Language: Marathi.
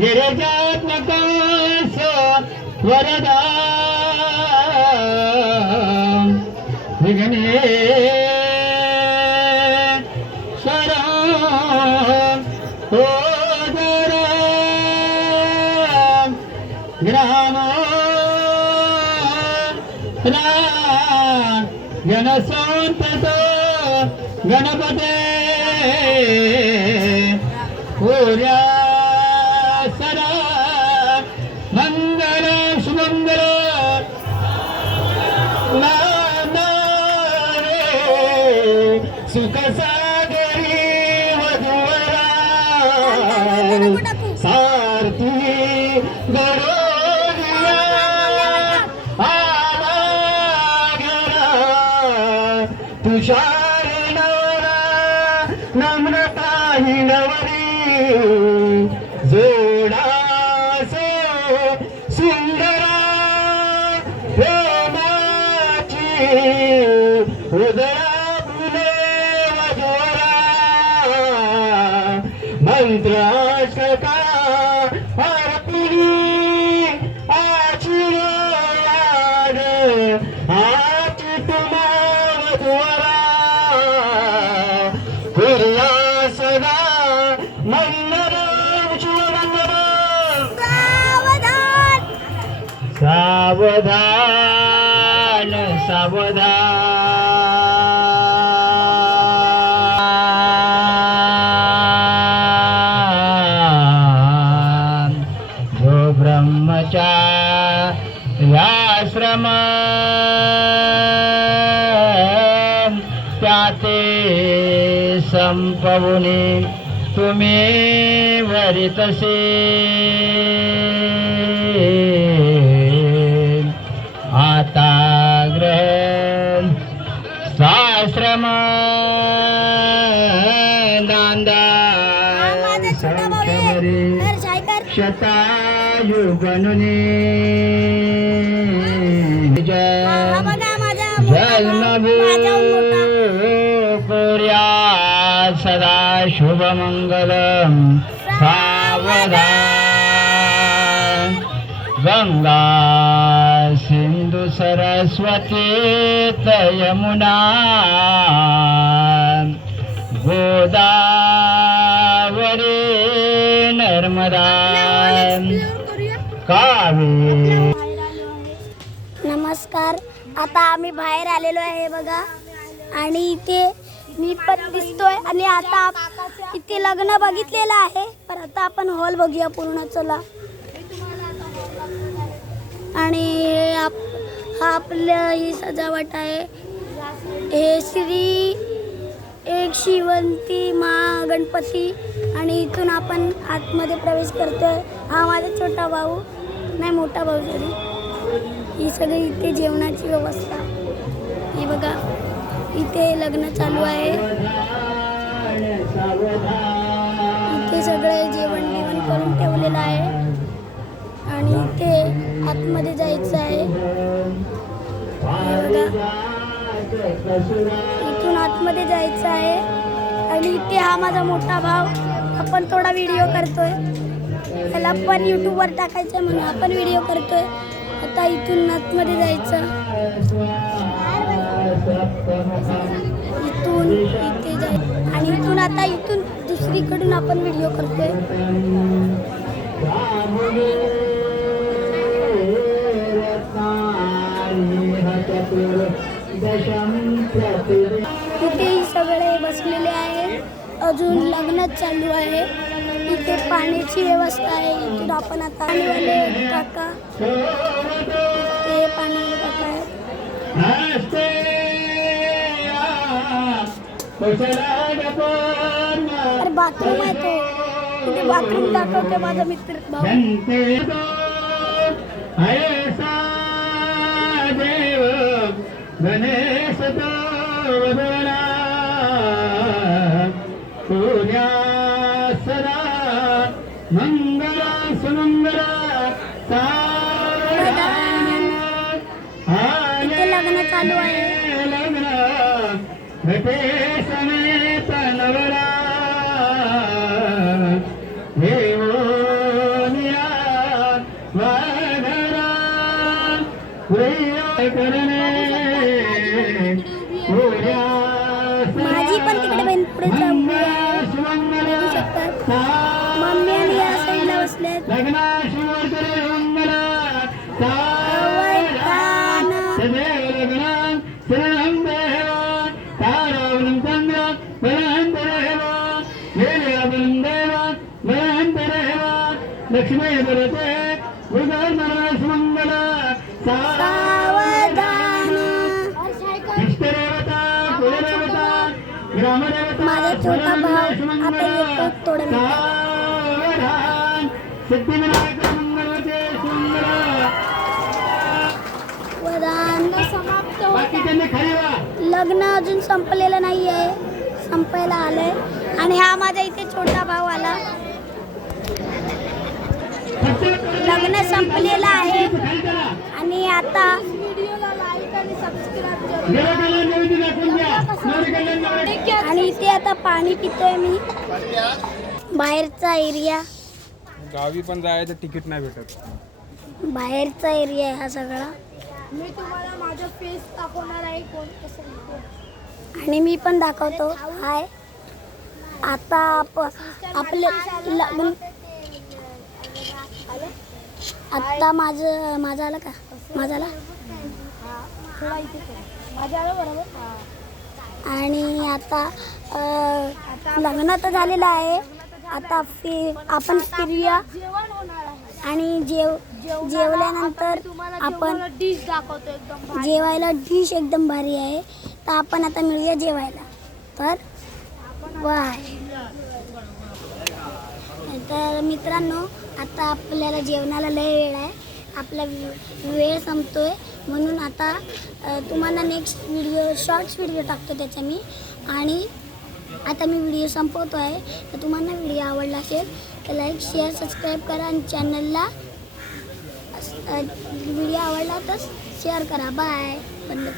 गिरिजात्मकास वरदा विघ्नेश्वर होदर ग्राम जनसंतत गणपते पूर्या सदा मंगल सुमंगल नारे सुख सागरी वधुवरा सारथी गडोरिया आवागरा तुषार नवरा नम्रता हिणवरी जोडासे सुंदरा प्रेमाची उदया फुले वधुवरा मंत्राष्टका अर्पिणी आशीर्वाद आची तुम्हा वधुवरा कुर्ला सदा मंगल सावधान सावधान जो ब्रह्मचार्याश्रम त्याते संपवुनी तुम्ही वरितसे आता ग्रहण साश्रम दांदा संख्यवरी शतायुगनुनी जन्मभूपुर्या सदा शुभमंगलम सावधान गंगा सिंधु सरस्वती यमुना गोदावरी नर्मदा कावेरी. नमस्कार. आता आम्ही बाहेर आलेलो आहे बघा आणि इथे मी पण दिसतोय आणि आता इथे लग्न बघितलेलं आहे पण आता आपण हॉल बघूया पूर्ण. चला. आणि हा आपल्या ही सजावट आहे. हे श्री एक शिवंती मा गणपती आणि इथून आपण आतमध्ये प्रवेश करतोय. हा माझा छोटा भाऊ नाही मोठा भाऊ तरी. ही सगळी इथे जेवणाची व्यवस्था ही बघा. इथे लग्न चालू आहे. इथे सगळे जेवण करून ठेवलेलं आहे आणि इथे आतमध्ये जायचं आहे. इथून आतमध्ये जायचं आहे आणि इथे हा माझा मोठा भाऊ. आपण थोडा व्हिडिओ करतोय. त्याला पण यूट्यूबवर टाकायचं म्हणून आपण व्हिडिओ करतोय. आता इथून आतमध्ये जायचं. इथून इथे जायचं आणि इथून आता इथून दुसरीकडून आपण व्हिडिओ करतोय. इथे सगळे बसलेले आहेत. अजून लग्न चालू आहे. इथे पाण्याची व्यवस्था आहे. इथून आपण आता पाणीवाले काका ते पाणीवाले काका आहेत. अरे बाथरूम आहे तो. इथे बाथरूम दाखवते माझा मित्र भाऊ. गणेश वदना पूर्या सदा मंगला सुमंगला इथे लग्न चालू आहे. लग्न घटे समेत नवरा देवोनिया वाघरा प्रिय करणे माझी पण तिकडे बहीण पुढे चालू आहे. बघू शकतात मम्मी आणि या साईडला बसलेत. लग्नाशिवर करे मंगला लक्ष्मी बरते मंगला सावधान. इष्टदेवता कुलदेवता ग्रामदेवता माझा छोटा भाऊ आता येतो थोड्या वेळात. सावधान सिद्धिविनायक मंगलवते सुंदरा वदान समाप्त होत बाकी त्यांनी खाली वा लग्न अजून संपलेलं नाही आहे, संपायला आलंय. आणि हा माझा इथे छोटा भाऊ आला. लग्न संपलेलं आहे आणि आता आणि इथे आता पाणी पितोय मी. बाहेरचा एरिया, गावी पण जायचं तिकीट नाही भेटत. बाहेरचा एरिया आहे हा सगळा. मी तुम्हाला माझा फेस दाखवणार आहे कोण कसं. आणि मी पण दाखवतो. हाय, आता आपलं लग्न आत्ता माझं आलं का? माझं आलं. थोडा इथे माझ्या आलं बरोबर. आणि आता लग्न तर झालेलं आहे. आता आपण फिरूया जेवण होणार आहे. आणि जेवल्यानंतर आपण डिश दाखवतो एकदम भारी. जेवायला डिश एकदम भारी आहे. तर आपण आता मिळूया जेवायला. तर बाय. तर मित्रांनो, आता आपल्याला जेवणाला लय वेळ आहे. आपला वेळ संपतोय म्हणून आता तुम्हाला नेक्स्ट व्हिडिओ शॉर्ट्स व्हिडिओ टाकतो त्याचा मी. आणि आता मी व्हिडिओ संपवतो आहे. तर तुम्हाला व्हिडिओ आवडला असेल तर लाईक शेअर सबस्क्राईब करा आणि चॅनलला व्हिडिओ आवडला तर शेअर करा. बाय. बंद.